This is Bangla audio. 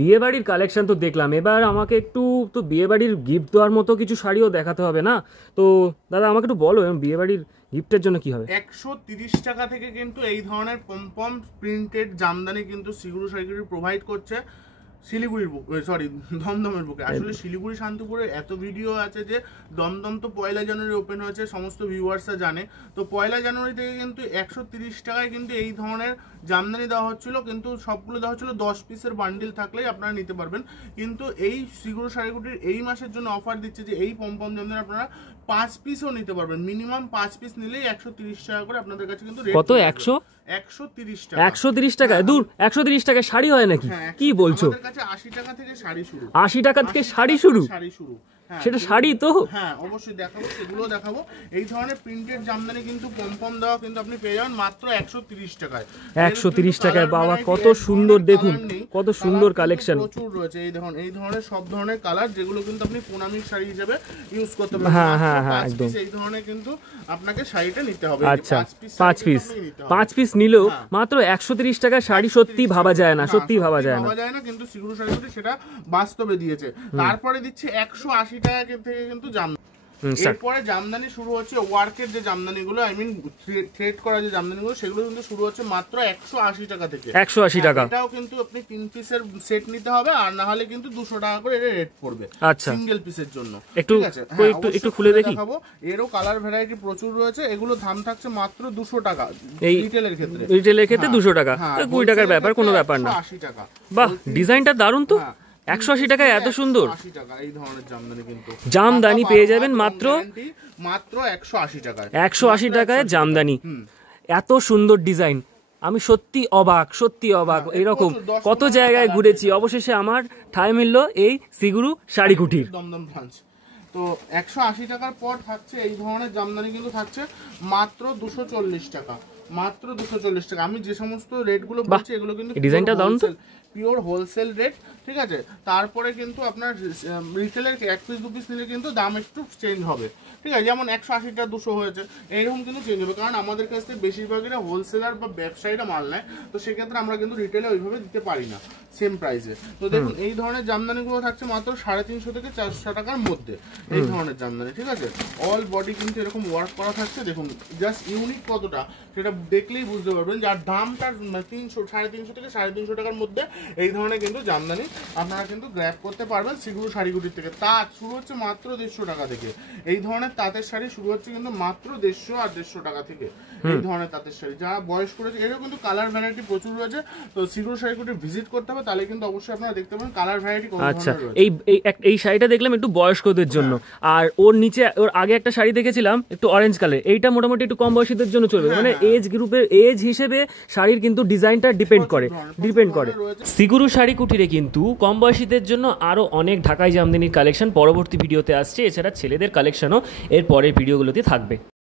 বিয়ে বাড়ির কালেকশন তো দেখলাম, এবার আমাকে একটু তো বিয়ে বাড়ির গিফট দেওয়ার মতো কিছু শাড়িও দেখাতে হবে না? তো দাদা আমাকে একটু বলো বিয়ে বাড়ির গিফটের জন্য কি হবে? 130 টাকা থেকে কিন্তু এই ধরনের পমপম প্রিন্টেড জামদানি কিন্তু সিগুরু শাড়িগুলি প্রোভাইড করছে শিলিগুড়ির বুকে, সরি দমদমের বুকে। আসলে শিলিগুড়ি শান্তিপুরে এত ভিডিও আছে যে দমদম তো 1 জানুয়ারি ওপেন হয়েছে, সমস্ত ভিউয়ার্সরা জানে। তো 1 জানুয়ারি থেকে কিন্তু 130 টাকায় কিন্তু এই ধরনের জামদানি দেওয়া হচ্ছিল, কিন্তু সবগুলো দেওয়া হচ্ছিল 10 পিসের বান্ডিল থাকলেই আপনারা নিতে পারবেন। কিন্তু এই সিগুরু শাড়িগুটির এই মাসের জন্য অফার দিচ্ছে যে এই পমপম জামদানি আপনারা 5 পিসও নিতে পারবেন। মিনিমাম 5 পিস নিলেই 130 টাকা করে আপনাদের কাছে কিন্তু কত? 130 টাকা। 130 টাকায়? দূর, 130 টাকায় শাড়ি হয় নাকি? কি বলছো? আমাদের কাছে 80 টাকা থেকে শাড়ি শুরু। 80 টাকা থেকে শাড়ি শুরু? শাড়ি শুরু, সেটা শাড়ি তো? হ্যাঁ অবশ্যই দেখাবো, সেগুলো দেখাবো। এই ধরনের প্রিন্টেড জামদানি কিন্তু পমপম দেওয়া কিন্তু আপনি পেয়ে যাবেন মাত্র 130 টাকায়। 130 টাকায় বাবা, কত সুন্দর! দেখুন কত সুন্দর কালেকশন, প্রচুর রয়েছে। এই দেখুন এই ধরনের সব ধরনের কালার, যেগুলো কিন্তু আপনি প্রণামীর শাড়ি হিসেবে ইউজ করতে পারবেন। হ্যাঁ একদম। এই ধরনের কিন্তু আপনাকে শাড়িটা নিতে হবে। আচ্ছা 5 পিস নিলেও মাত্র 130 টাকা শাড়ি। সত্যি ভাবা যায় না, সত্যি ভাবা যায় না, কিন্তু সিগুরু শাড়িগুলো সেটা বাস্তবে দিয়েছে। তারপরে দিচ্ছে 180 টাকা থেকে কিন্তু জামদানি। এরপরে জামদানি শুরু হচ্ছে ওয়ার্কের যে জামদানিগুলো, আই মিন থ্রেড করা যে জামদানিগুলো, সেগুলো কিন্তু শুরু হচ্ছে মাত্র 180 টাকা থেকে। 180 টাকা। এটাও কিন্তু আপনি 3 পিসের সেট নিতে হবে, আর না হলে কিন্তু 200 টাকা করে এটা রেট পড়বে সিঙ্গেল পিসের জন্য। ঠিক আছে, একটু খুলে দেখি। এরও কালার ভ্যারাইটি প্রচুর রয়েছে। এগুলো দাম থাকছে মাত্র 200 টাকা রিটেলের ক্ষেত্রে। 200 টাকা, 20 টাকার ব্যাপার, কোনো ব্যাপার না। 80 টাকা। বাহ, ডিজাইনটা দারুণ তো। 180 টাকায় এত সুন্দর 80 টাকা এই ধরনের জামদানি কিন্তু জামদানি পেয়ে যাবেন মাত্র 180 টাকায়। 180 টাকায় জামদানি, এত সুন্দর ডিজাইন। আমি সত্যি অবাক, সত্যি অবাক। এরকম কত জায়গায় ঘুরেছি, অবশেষে আমার ঠাঁই মিলল এই সিগুরু শাড়িকুটির দমদম ব্রাঞ্চ। তো 180 টাকার পর থাকছে এই ধরনের জামদানি কিন্তু থাকছে মাত্র 240 টাকা। মাত্র 240 টাকা। আমি যে সমস্ত রেটগুলো বলছি এগুলো কিন্তু ডিজাইনটা দারুণ তো, পিওর হোলসেল রেট। ঠিক আছে, তারপরে কিন্তু আপনার রিটেলের 1 পিস 2 পিস নিলে কিন্তু দাম একটু চেঞ্জ হবে। ঠিক আছে, যেমন 180টা 200 হয়েছে, এইরকম কিন্তু চেঞ্জ হবে, কারণ আমাদের কাছ থেকে বেশিরভাগই হোলসেলার বা ব্যবসায়ীরা মাল নেয়। তো সেক্ষেত্রে আমরা কিন্তু রিটেলে ওইভাবে দিতে পারি না সেম প্রাইসে। তো দেখুন এই ধরনের জামদানিগুলো থাকছে মাত্র 350 থেকে 400 টাকার মধ্যে। এই ধরনের জামদানি, ঠিক আছে, অল বডি কিন্তু এরকম ওয়ার্ক করা থাকছে। দেখুন জাস্ট ইউনিক কতটা সেটা দেখলেই বুঝতে পারবেন। যার দামটা 350 থেকে 350 টাকার মধ্যে এই ধরনের কিন্তু জামদানি আপনারা কিন্তু গ্র্যাব করতে পারবেন সিগুরু শাড়িগুটির থেকে। তাঁত শুরু হচ্ছে মাত্র 150 টাকা থেকে। এই ধরনের তাঁতের শাড়ি শুরু হচ্ছে কিন্তু মাত্র 150 আর 150 টাকা থেকে। এই ধরনের তাঁতের শাড়ি যারা বয়স্ক রয়েছে, এরও কিন্তু কালার ভ্যারাইটি প্রচুর রয়েছে। তো সিগুরু শাড়িগুটি ভিজিট করতে হবে, তাহলে কিন্তু অবশ্যই আপনারা দেখতে পাবেন কালার ভ্যারাইটি কত ধরনের রয়েছে। এই শাড়িটা দেখলাম একটু বয়স্কদের জন্য, আর ওর নিচে ওর আগে একটা শাড়ি দেখেছিলাম একটু অরেঞ্জ কালার, এইটা মোটামুটি একটু কম বয়সীদের জন্য চলবে। মানে এজ গ্রুপের এজ হিসেবে শাড়ির কিন্তু ডিজাইনটা ডিপেন্ড করে। সিগুরু শাড়ি কুটিরে কিন্তু কম বয়সীদের জন্য আরো অনেক ঢাকাই জামদানির কালেকশন পরবর্তী ভিডিওতে আসছে। এছাড়া ছেলেদের কালেকশনও এর পরের ভিডিওগুলোতে থাকবে।